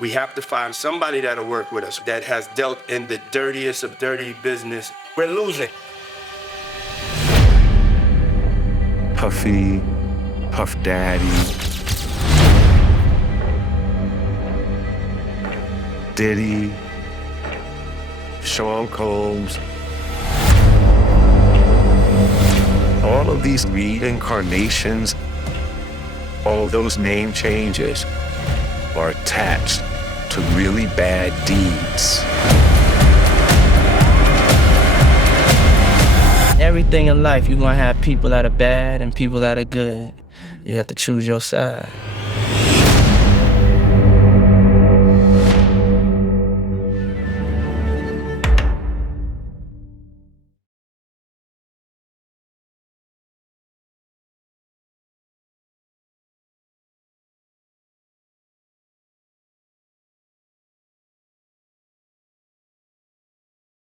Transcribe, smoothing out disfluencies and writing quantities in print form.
We have to find somebody that'll work with us that has dealt in the dirtiest of dirty business. We're losing. Puffy, Puff Daddy, Diddy, Sean Combs. All of these reincarnations, all those name changes are attached to really bad deeds. Everything in life, you're gonna have people that are bad and people that are good. You have to choose your side.